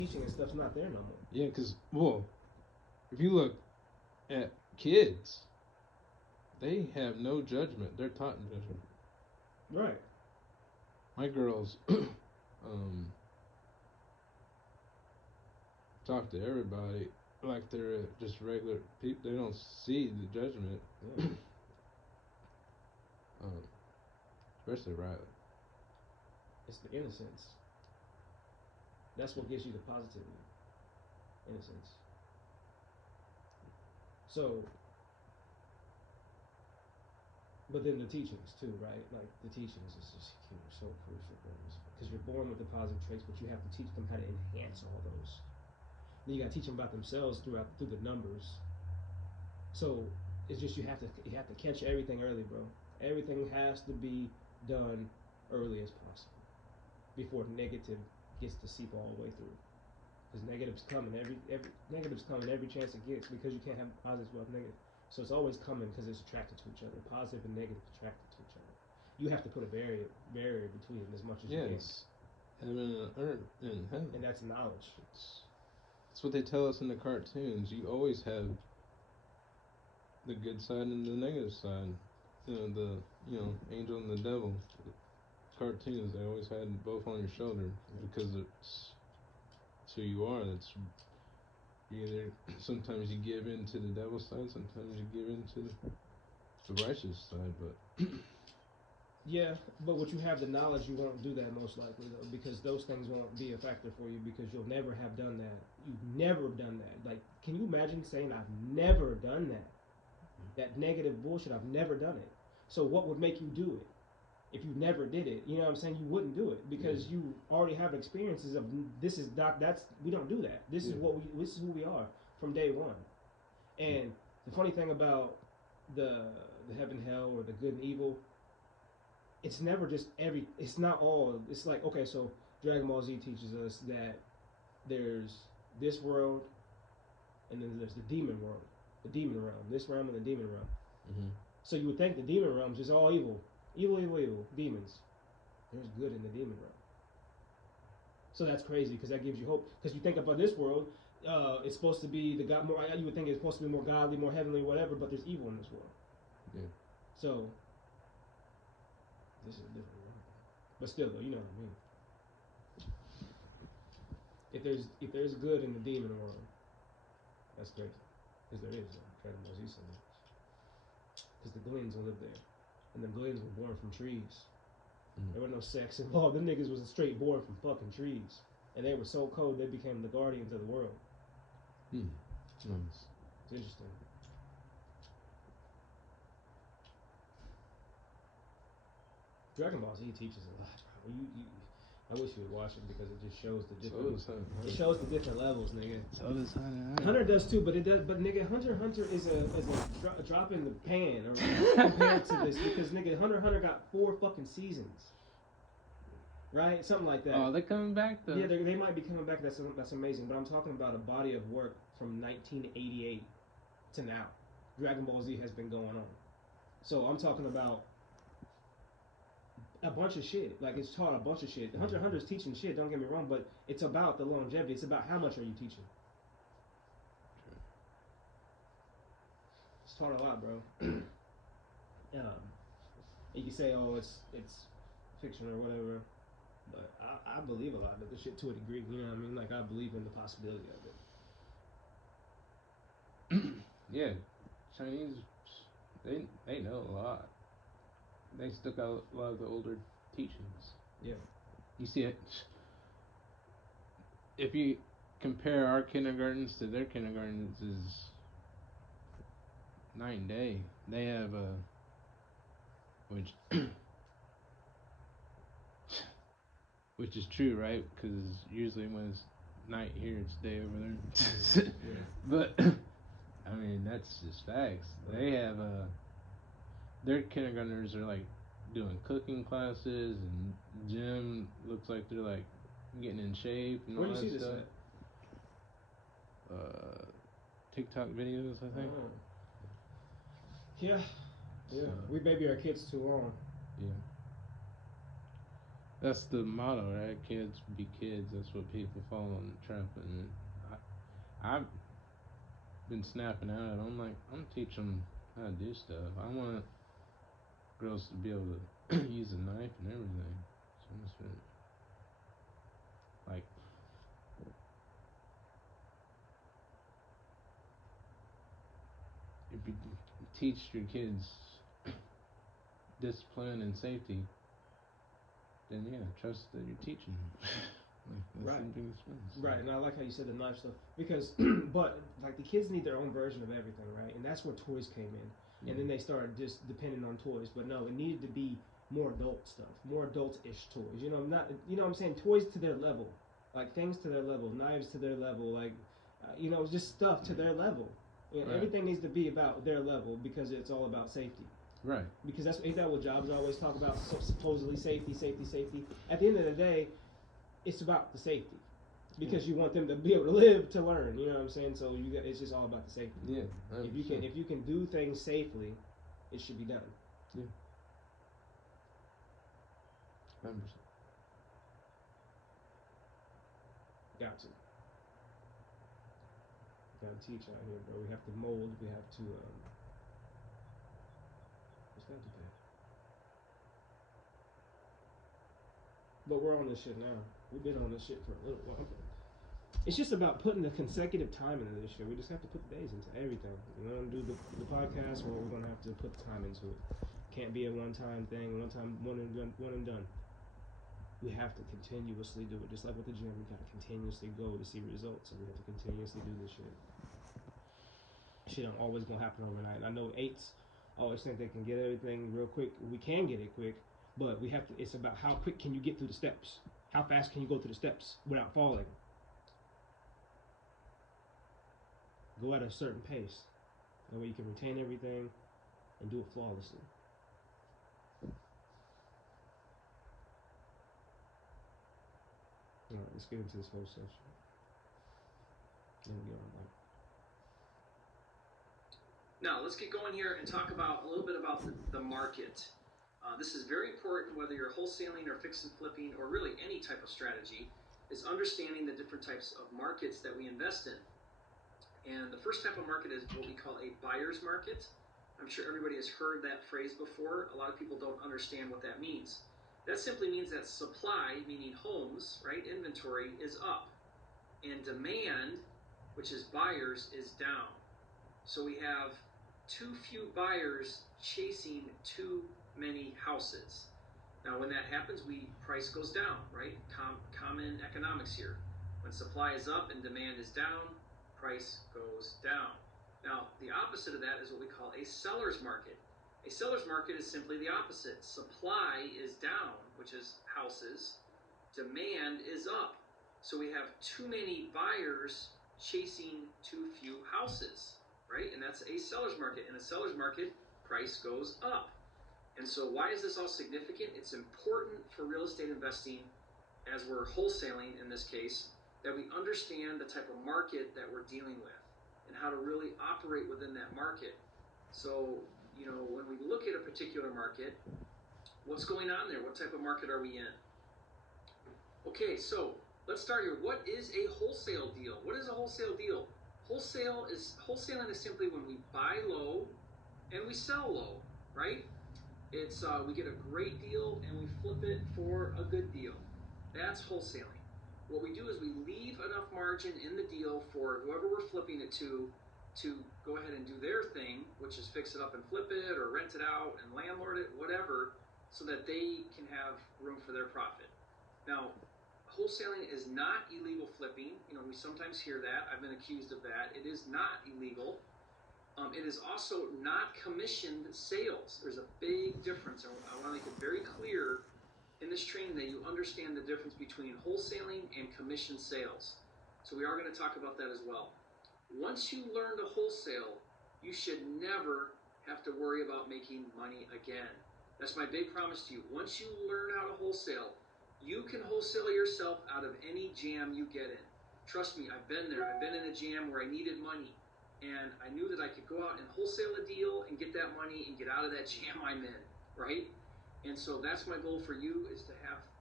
teaching and stuff's not there no more. Yeah, because, well, if you look at kids, they have no judgment. They're taught in judgment. Right. My girls talk to everybody like they're just regular people. They don't see the judgment. Yeah. Especially Riley. It's the innocence. That's what gives you the positivity. Innocence. So, but then the teachings too, right? Like the teachings is just so crucial, because you're born with the positive traits, but you have to teach them how to enhance all those. Then you got to teach them about themselves through the numbers. So it's just you have to catch everything early, bro. Everything has to be done early as possible before negative gets to seep all the way through. Because negatives come in every chance it gets, because you can't have positive without negative. So it's always coming because it's attracted to each other. Positive and negative attracted to each other. You have to put a barrier between them as much as you can. Yes. Heaven and earth and heaven. And that's knowledge. That's what they tell us in the cartoons. You always have the good side and the negative side. The angel and the devil. The cartoons, they always had both on your shoulder, because it's who you are. That's either sometimes you give in to the devil's side, sometimes you give in to the righteous side. But yeah, but what you have the knowledge, you won't do that most likely though, because those things won't be a factor for you, because you'll never have done that. You've never done that. Like, can you imagine saying I've never done that? That negative bullshit, I've never done it. So what would make you do it? If you never did it, you know what I'm saying? You wouldn't do it, because you already have experiences of this is that's we don't do that. This is this is who we are from day one. And the funny thing about the heaven, hell, or the good and evil, it's never just it's not all. It's like, okay, so Dragon Ball Z teaches us that there's this world, and then there's the demon world, the demon realm, this realm and the demon realm. Mm-hmm. So you would think the demon realm is just all evil. Evil, demons. There's good in the demon realm. So that's crazy, because that gives you hope. Because you think about this world, it's supposed to be the God. More, you would think it's supposed to be more godly, more heavenly, whatever. But there's evil in this world. Yeah. So this is a different world. But still, though, you know what I mean. If there's good in the demon world, that's crazy. Because there is. Dragon Ball Z said it. Because the Glens will live there, and the Glens were born from trees. There was no sex involved. Them niggas was straight born from fucking trees. And they were so cold they became the guardians of the world. Nice. It's interesting. Dragon Ball Z teaches a lot, bro. I wish you would watch it, because it just shows the different. It shows the different levels, nigga. So does Hunter. Hunter does too, but nigga, Hunter is a drop in the pan or compared to this, because nigga, Hunter got 4 fucking seasons. Right, something like that. Oh, they're coming back though. Yeah, they might be coming back. That's amazing. But I'm talking about a body of work from 1988 to now. Dragon Ball Z has been going on. So I'm talking about a bunch of shit. Like, it's taught a bunch of shit. Hunter's teaching shit. Don't get me wrong, but it's about the longevity. It's about how much are you teaching. It's taught a lot, bro. You can say, oh, it's fiction or whatever. But I believe a lot of the shit to a degree, you know what I mean? Like, I believe in the possibility of it. Yeah, Chinese, they know a lot. They stuck out a lot of the older teachings. Yeah. You see it. If you compare our kindergartens to their kindergartens, is night and day. They have which is true, right? Because usually when it's night here, it's day over there. But I mean, that's just facts. They have their kindergartners are like doing cooking classes, and gym looks like they're like getting in shape and all that stuff. Where do you see this at? TikTok videos, I think. Oh. Yeah. So, we baby our kids too long. Yeah. That's the motto, right? Kids be kids. That's what people fall in the trap. And I've been snapping out. I'm like, I'm teaching them how to do stuff. I want girls to be able to use a knife and everything. So I'm just been like, if you teach your kids discipline and safety, then yeah, trust that you're teaching them. Like, that's Right. the biggest one. So. Right, and I like how you said the knife stuff because, but like the kids need their own version of everything, right? And that's where toys came in, Yeah. and then they started just depending on toys. But no, it needed to be more adult stuff, more adult-ish toys. You know, not what I'm saying, toys to their level, like things to their level, knives to their level, like just stuff to their level. Right. Everything needs to be about their level because it's all about safety. Right. Because ain't that what jobs always talk about? Supposedly safety, safety, safety. At the end of the day, it's about the safety because you want them to be able to live to learn. You know what I'm saying? So it's just all about the safety. Yeah. If you can do things safely, it should be done. Yeah. 100%. Got to. Got to teach out here, bro. We have to mold. We have to. What's that today? But we're on this shit now. We've been on this shit for a little while. It's just about putting the consecutive time into this shit. We just have to put the days into everything. We want to do the podcast, well, we're going to have to put the time into it. Can't be a one-time thing, one and done. We have to continuously do it. Just like with the gym, we got to continuously go to see results. So we have to continuously do this shit. Shit ain't always going to happen overnight. And I know eights always think they can get everything real quick. We can get it quick, but we have to. It's about how quick can you get through the steps. How fast can you go through the steps without falling? Go at a certain pace. That way you can retain everything and do it flawlessly. Alright, let's get into this whole session. Then we get on like. Now, let's get going here and talk about a little bit about the market. This is very important whether you're wholesaling or fix and flipping or really any type of strategy, is understanding the different types of markets that we invest in. And the first type of market is what we call a buyer's market. I'm sure everybody has heard that phrase before. A lot of people don't understand what that means. That simply means that supply, meaning homes, right, inventory, is up. And demand, which is buyers, is down. So we have too few buyers chasing too many houses. Now, when that happens, price goes down, right? Common economics here. When supply is up and demand is down, price goes down. Now, the opposite of that is what we call a seller's market. A seller's market is simply the opposite. Supply is down, which is houses. Demand is up. So we have too many buyers chasing too few houses, right? And that's a seller's market. In a seller's market, price goes up. And so why is this all significant? It's important for real estate investing, as we're wholesaling in this case, that we understand the type of market that we're dealing with and how to really operate within that market. So, when we look at a particular market, what's going on there? What type of market are we in? Okay, so let's start here. What is a wholesale deal? What is a wholesale deal? Wholesaling is simply when we buy low and we sell low, right? It's we get a great deal and we flip it for a good deal. That's wholesaling. What we do is we leave enough margin in the deal for whoever we're flipping it to go ahead and do their thing, which is fix it up and flip it or rent it out and landlord it, whatever, so that they can have room for their profit. Now, wholesaling is not illegal flipping. We sometimes hear that. I've been accused of that. It is not illegal. It is also not commissioned sales. There's a big difference. I want to make it very clear in this training that you understand the difference between wholesaling and commission sales. So we are going to talk about that as well. Once you learn to wholesale, you should never have to worry about making money again. That's my big promise to you. Once you learn how to wholesale, you can wholesale yourself out of any jam you get in. Trust me, I've been there. I've been in a jam where I needed money. And I knew that I could go out and wholesale a deal and get that money and get out of that jam I'm in, right? And so that's my goal for you, is to have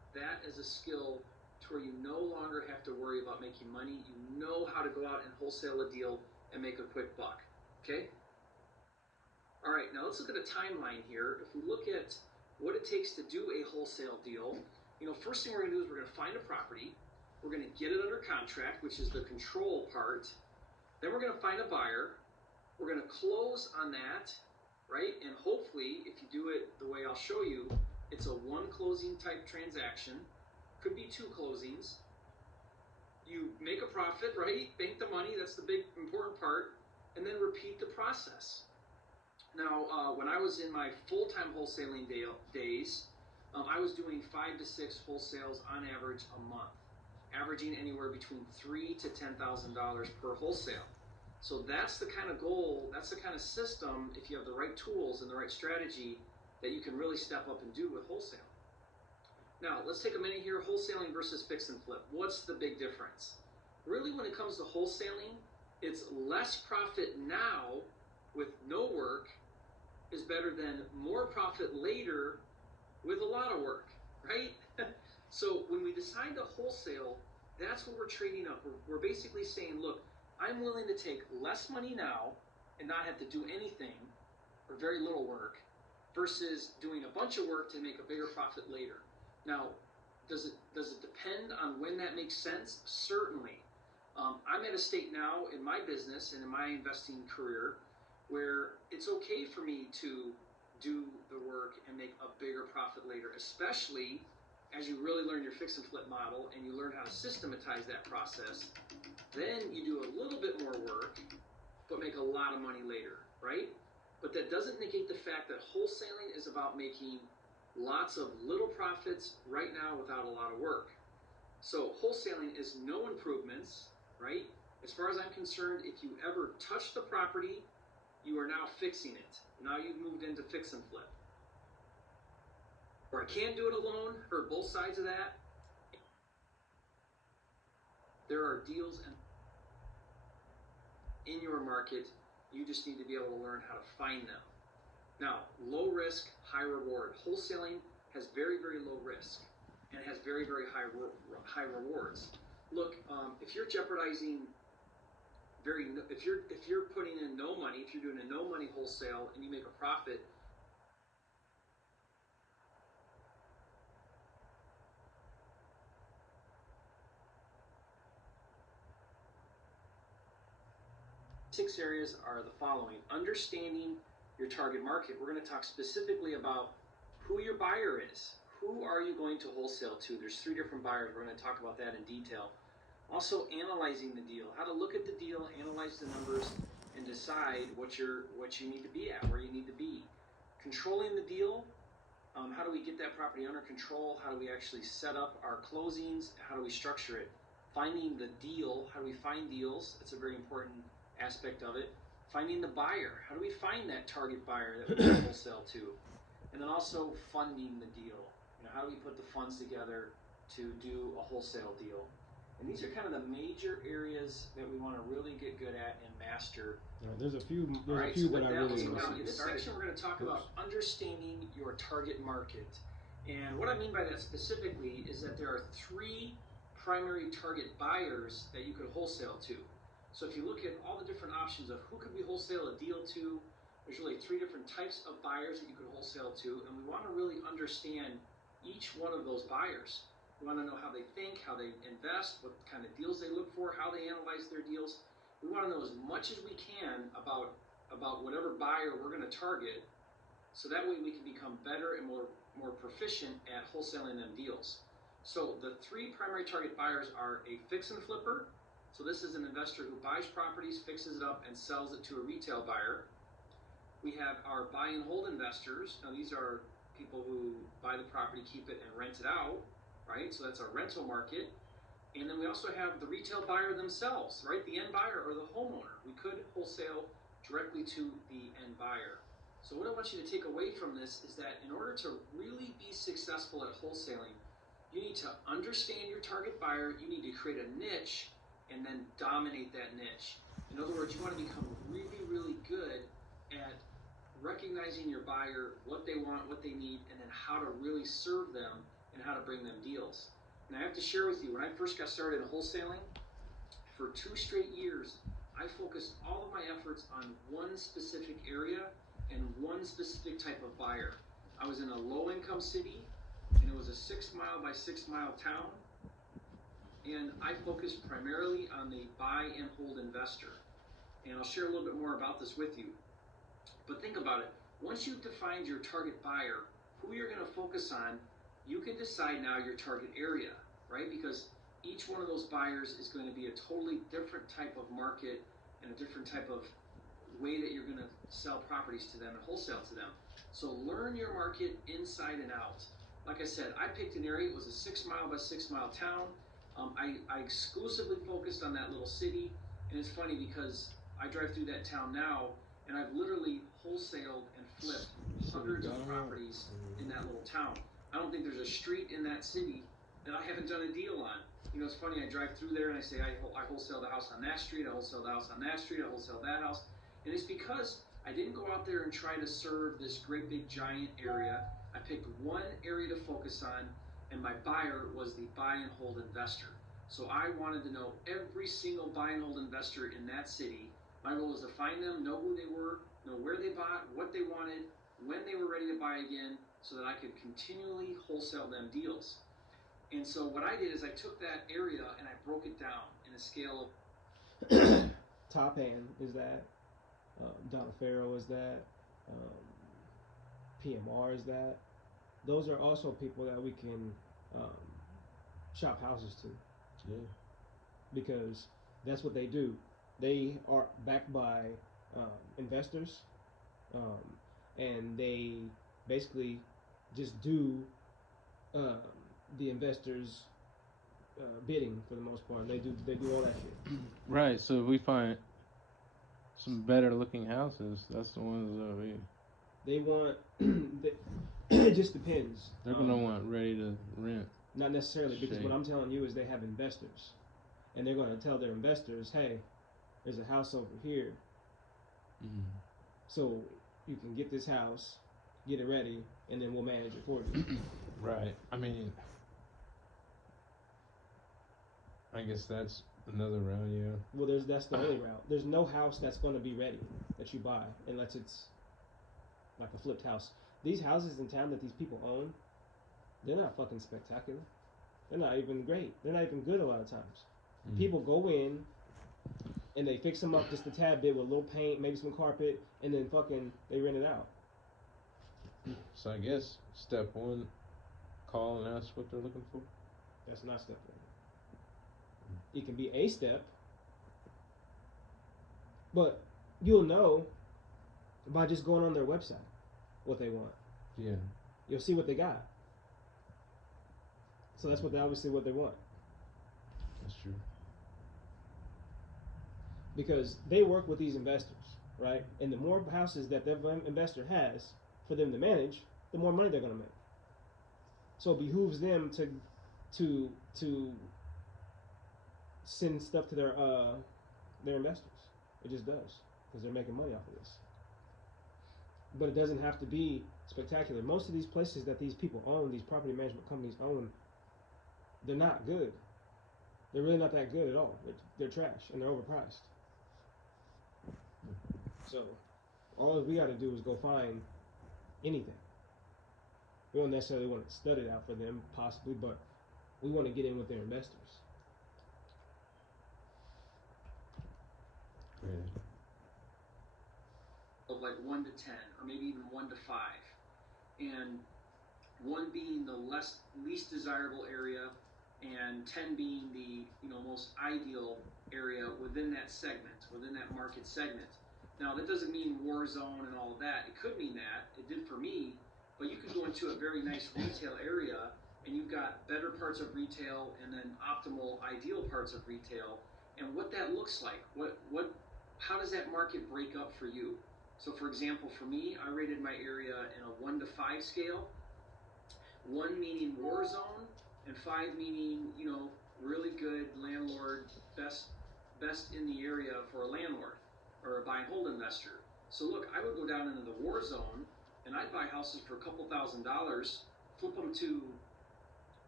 that as a skill to where you no longer have to worry about making money. You know how to go out and wholesale a deal and make a quick buck. Okay? All right, now let's look at a timeline here. If we look at what it takes to do a wholesale deal, first thing we're going to do is we're going to find a property. We're going to get it under contract, which is the control part. Then we're going to find a buyer. We're going to close on that, right? And hopefully, if you do it the way I'll show you, it's a one closing type transaction. Could be two closings. You make a profit, right? Bank the money, that's the big important part. And then repeat the process. Now, when I was in my full-time wholesaling days, I was doing 5 to 6 wholesales on average a month, averaging anywhere between $3,000 to $10,000 per wholesale. So that's the kind of goal, that's the kind of system, if you have the right tools and the right strategy, that you can really step up and do with wholesale. Now, let's take a minute here, wholesaling versus fix and flip. What's the big difference? Really, when it comes to wholesaling, it's less profit now with no work is better than more profit later with a lot of work, right? So when we decide to wholesale, that's what we're trading up. We're basically saying, look, I'm willing to take less money now and not have to do anything or very little work versus doing a bunch of work to make a bigger profit later. Now, does it depend on when that makes sense? Certainly. I'm at a state now in my business and in my investing career where it's okay for me to do the work and make a bigger profit later, especially as you really learn your fix and flip model and you learn how to systematize that process. Then you do a little bit more work, but make a lot of money later, right? But that doesn't negate the fact that wholesaling is about making lots of little profits right now without a lot of work. So wholesaling is no improvements, right? As far as I'm concerned, if you ever touch the property, you are now fixing it. Now you've moved into fix and flip. Or I can't do it alone, or both sides of that. There are deals in your market. You just need to be able to learn how to find them. Now, low risk, high reward. Wholesaling has very, very low risk and has very, very high rewards. Look, if you're jeopardizing if you're putting in no money, if you're doing a no money wholesale and you make a profit, six areas are the following. Understanding your target market. We're going to talk specifically about who your buyer is. Who are you going to wholesale to? There's 3 different buyers. We're going to talk about that in detail. Also, analyzing the deal. How to look at the deal, analyze the numbers, and decide what you need to be at, where you need to be. Controlling the deal. How do we get that property under control? How do we actually set up our closings? How do we structure it? Finding the deal. How do we find deals? That's a very important aspect of it. Finding the buyer. How do we find that target buyer that we can wholesale to? And then also funding the deal. How do we put the funds together to do a wholesale deal? And these are kind of the major areas that we want to really get good at and master. There's a few. All right, so that I really in this section we're going to talk about understanding your target market. And what I mean by that specifically is that there are 3 primary target buyers that you could wholesale to. So if you look at all the different options of who could we wholesale a deal to, there's really 3 different types of buyers that you could wholesale to, and we want to really understand each one of those buyers. We want to know how they think, how they invest, what kind of deals they look for, how they analyze their deals. We want to know as much as we can about whatever buyer we're going to target, so that way we can become better and more proficient at wholesaling them deals. So the 3 primary target buyers are a fix and flipper. So this is an investor who buys properties, fixes it up, and sells it to a retail buyer. We have our buy and hold investors. Now these are people who buy the property, keep it, and rent it out, right? So that's our rental market. And then we also have the retail buyer themselves, right? The end buyer or the homeowner. We could wholesale directly to the end buyer. So what I want you to take away from this is that in order to really be successful at wholesaling, you need to understand your target buyer, you need to create a niche, and then dominate that niche. In other words, you want to become really, really good at recognizing your buyer, what they want, what they need, and then how to really serve them and and how to bring them deals. And I have to share with you, when I first got started in wholesaling, for 2 straight years, I focused all of my efforts on one specific area and one specific type of buyer. I was in a low-income city, and it was a 6-mile by 6-mile town, and I focused primarily on the buy and hold investor. And I'll share a little bit more about this with you. But think about it. Once you've defined your target buyer, who you're going to focus on, you can decide now your target area, right? Because each one of those buyers is going to be a totally different type of market and a different type of way that you're going to sell properties to them and wholesale to them. So learn your market inside and out. Like I said, I picked an area. It was a 6-mile by 6-mile town. I exclusively focused on that little city. And it's funny because I drive through that town now, and I've literally wholesaled and flipped hundreds of properties in that little town. I don't think there's a street in that city that I haven't done a deal on. You know, it's funny, I drive through there and I say, I wholesale the house on that street, I wholesale the house on that street, I wholesale that house. And it's because I didn't go out there and try to serve this great big giant area. I picked one area to focus on, and my buyer was the buy and hold investor. So I wanted to know every single buy and hold investor in that city. My goal was to find them, know who they were, know where they bought, what they wanted, when they were ready to buy again, so that I could continually wholesale them deals. And so what I did is I took that area and I broke it down in a scale of Top Hand is that. Donna Farrow is that. PMR is that. Those are also people that we can shop houses to. Yeah. Because that's what they do. They are backed by investors, and they basically just do the investors' bidding for the most part. They do all that shit. Right. So if we find some better looking houses, that's the ones that we. They want. It just depends. They're gonna want ready to rent. Not necessarily, because Shade. what I'm telling you is they have investors, and they're going to tell their investors, "Hey, there's a house over here, so you can get this house, get it ready, and then we'll manage it for you." Right. I mean, I guess that's another route, yeah. Well, that's the only route. There's no house that's going to be ready that you buy unless it's like a flipped house. These houses in town that these people own, they're not fucking spectacular. They're not even great. They're not even good a lot of times. People go in and they fix them up just a tad bit with a little paint, maybe some carpet, and then fucking they rent it out. So I guess step one, call and ask what they're looking for. That's not step one. It can be a step, but you'll know by just going on their website what they want. Yeah. You'll see what they got. So that's obviously what they want. That's true. Because they work with these investors, right? And the more houses that their investor has for them to manage, the more money they're going to make. So it behooves them to send stuff to their investors. It just does, because they're making money off of this. But it doesn't have to be spectacular. Most of these places that these people own, these property management companies own, they're not good. They're really not that good at all. They're trash, and they're overpriced. So all we got to do is go find anything. We don't necessarily want to stud it out for them, possibly, but we want to get in with their investors. Yeah. of like 1 to 10, or maybe even 1 to 5, and 1 being the least desirable area, and 10 being the most ideal area within that segment, within that market segment. Now that doesn't mean war zone and all of that. It could mean that. It did for me, but you could go into a very nice retail area and you've got better parts of retail and then optimal ideal parts of retail, and what that looks like. How does that market break up for you? So for example, for me, I rated my area in a 1 to 5 scale. 1 meaning war zone, and 5 meaning, really good landlord, best in the area for a landlord or a buy and hold investor. So look, I would go down into the war zone and I'd buy houses for a couple $1,000s, flip them to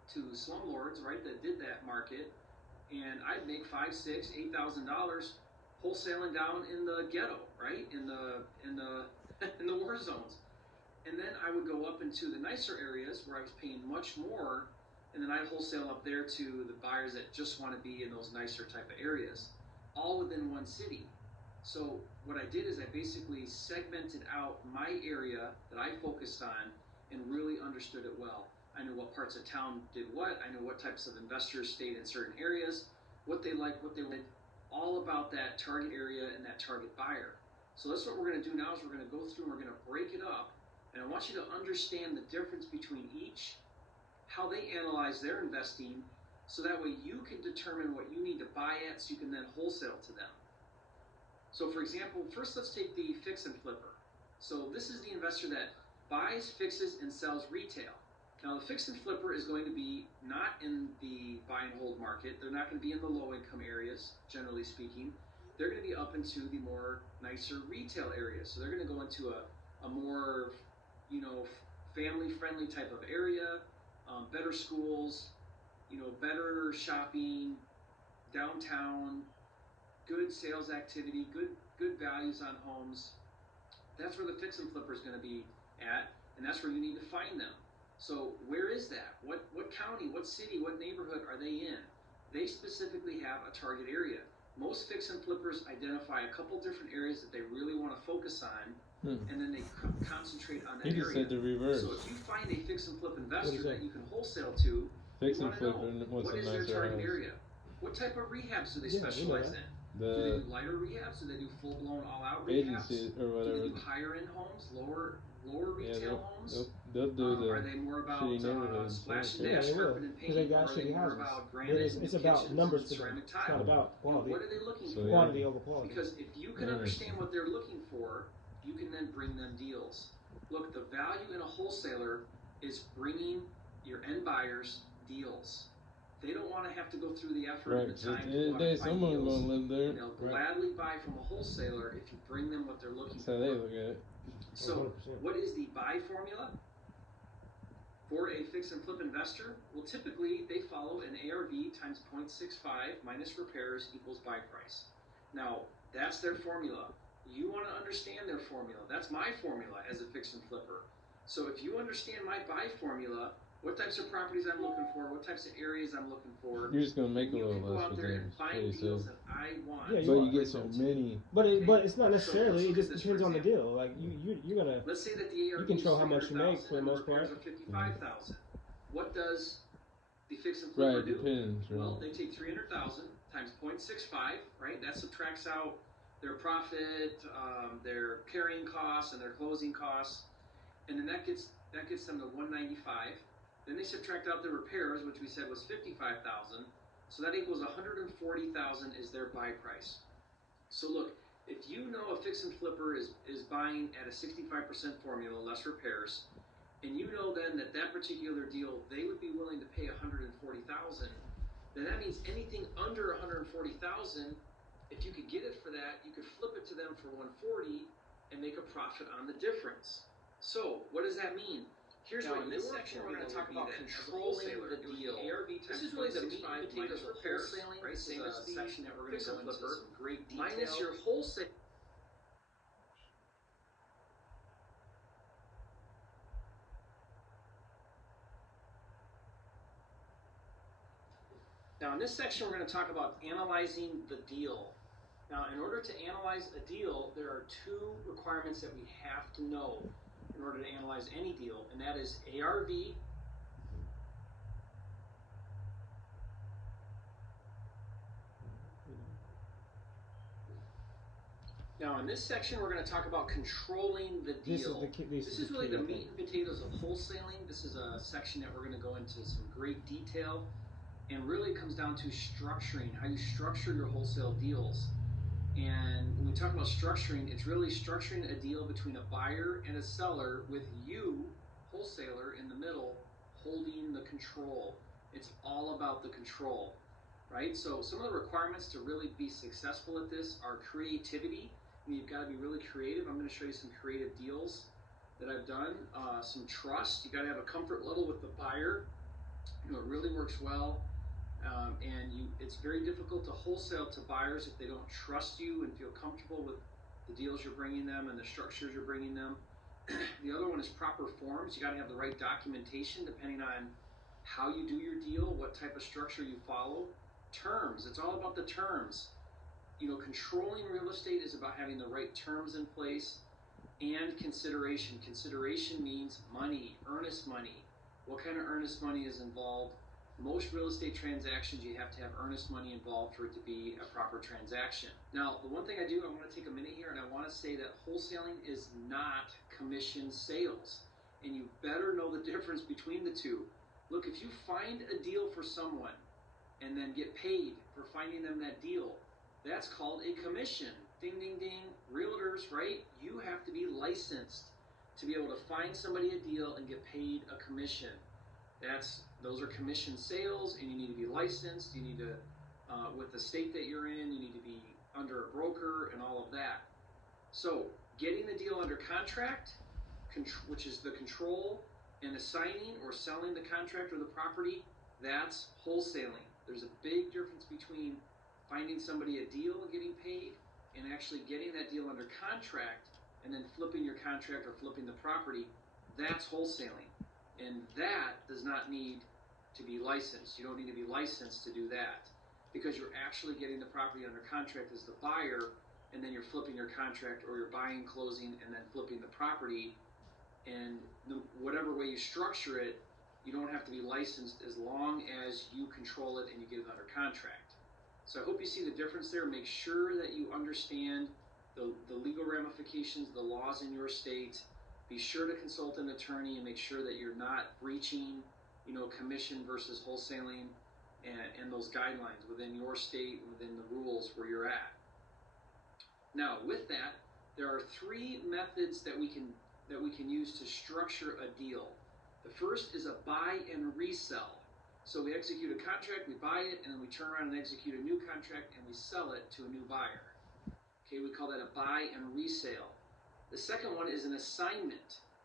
to slumlords, right, that did that market, and I'd make $5, $6, $8,000 wholesaling down in the ghetto, right, in the in the war zones. And then I would go up into the nicer areas where I was paying much more, and then I'd wholesale up there to the buyers that just want to be in those nicer type of areas, all within one city. So what I did is I basically segmented out my area that I focused on and really understood it well. I knew what parts of town did what. I knew what types of investors stayed in certain areas, what they liked, what they wanted, all about that target area and that target buyer. So that's what we're going to do now is we're going to go through and we're going to break it up. And I want you to understand the difference between each, how they analyze their investing, so that way you can determine what you need to buy at so you can then wholesale to them. So for example, first let's take the fix and flipper. So this is the investor that buys, fixes, and sells retail. Now the fix and flipper is going to be not in the buy and hold market. They're not going to be in the low income areas, generally speaking. They're going to be up into the more nicer retail areas. So they're going to go into a more, family friendly type of area, better schools, better shopping, downtown, good sales activity, good values on homes. That's where the fix and flipper is going to be at, and that's where you need to find them. So where is that? What county, what city, what neighborhood are they in? They specifically have a target area. Most fix and flippers identify a couple different areas that they really want to focus on, and then they concentrate on that area. You just said the reverse. So if you find a fix and flip investor that you can wholesale to, fix you and want to flip know what is their target area. What type of rehabs do they specialize in? Do they do lighter rehabs? Do they do full blown all out rehabs? Or whatever. Do they do higher end homes, lower retail homes? They'll do the are they more about splash and Yeah, dash they will, carpet and because paint? they got Or are they shitty more houses. about But granite it's about numbers for them. ceramic It's not tile? about quality. What are they looking for? Quantity over quality. Because if you can understand what they're looking for, you can then bring them deals. Look, the value in a wholesaler is bringing your end buyers deals. They don't want to have to go through the effort and the time to go out and find deals. Gonna live there. And they'll gladly buy from a wholesaler if you bring them what they're looking for. That's how they look at it. So, 100%. What is the buy formula for a fix and flip investor? Well, typically they follow an ARV times 0.65 minus repairs equals buy price. Now, that's their formula. You want to understand their formula. That's my formula as a fix and flipper. So if you understand my buy formula, what types of properties I'm looking for, what types of areas I'm looking for, you're just gonna make a little less. You can go out there and find deals that I want. Yeah, but you get so many. But it's not necessarily. It just depends on the deal. Like you're gonna. Let's say that the ARV you control how much you make for the most part. 55,000. What does the fix and flipper do? Depends. Right. Well, they take 300,000 times 0.65. Right, that subtracts out their profit, their carrying costs, and their closing costs, and then that gets them to 195. Then they subtract out the repairs, which we said was 55,000. So that equals 140,000 is their buy price. So look, if you know a fix and flipper is buying at a 65% formula, less repairs, and you know then that particular deal, they would be willing to pay 140,000, then that means anything under 140,000, if you could get it for that, you could flip it to them for 140 and make a profit on the difference. So what does that mean? Here's what in this section we're going to talk about controlling the deal. This is really the meat and potatoes of wholesaling. Right? Same as the section that we're going to go into some great detail. Minus your wholesale. Now in this section we're going to talk about analyzing the deal. Now in order to analyze a deal, there are two requirements that we have to know in order to analyze any deal, and that is ARV Now in this section we're going to talk about controlling the deal. This is really the meat and potatoes of wholesaling. This is a section that we're going to go into some great detail, and really it comes down to structuring, how you structure your wholesale deals. And when we talk about structuring, it's really structuring a deal between a buyer and a seller with you, wholesaler, in the middle, holding the control. It's all about the control, right? So some of the requirements to really be successful at this are creativity. You've got to be really creative. I'm going to show you some creative deals that I've done. Some trust. You got to have a comfort level with the buyer. It really works well. It's very difficult to wholesale to buyers if they don't trust you and feel comfortable with the deals you're bringing them and the structures you're bringing them. The other one is proper forms. You got to have the right documentation depending on how you do your deal, what type of structure you follow. Terms. It's all about the terms. Controlling real estate is about having the right terms in place and consideration. Consideration means money, earnest money. What kind of earnest money is involved? Most real estate transactions, you have to have earnest money involved for it to be a proper transaction. Now, the one thing I want to take a minute here and I want to say that wholesaling is not commission sales. And you better know the difference between the two. Look, if you find a deal for someone and then get paid for finding them that deal, that's called a commission. Ding, ding, ding. Realtors, right? You have to be licensed to be able to find somebody a deal and get paid a commission. Those are commission sales, and you need to be licensed. You need to, with the state that you're in, you need to be under a broker and all of that. So getting the deal under contract, which is the control, and assigning or selling the contract or the property, that's wholesaling. There's a big difference between finding somebody a deal and getting paid and actually getting that deal under contract and then flipping your contract or flipping the property. That's wholesaling. And that does not need to be licensed. You don't need to be licensed to do that because you're actually getting the property under contract as the buyer, and then you're flipping your contract, or you're buying, closing, and then flipping the property. And whatever way you structure it, you don't have to be licensed as long as you control it and you get it under contract. So I hope you see the difference there. Make sure that you understand the legal ramifications, the laws in your state. Be sure to consult an attorney and make sure that you're not breaching, commission versus wholesaling and those guidelines within your state, within the rules where you're at. Now, with that, there are three methods that we can use to structure a deal. The first is a buy and resell. So we execute a contract, we buy it, and then we turn around and execute a new contract and we sell it to a new buyer. Okay, we call that a buy and resale. The second one is an assignment.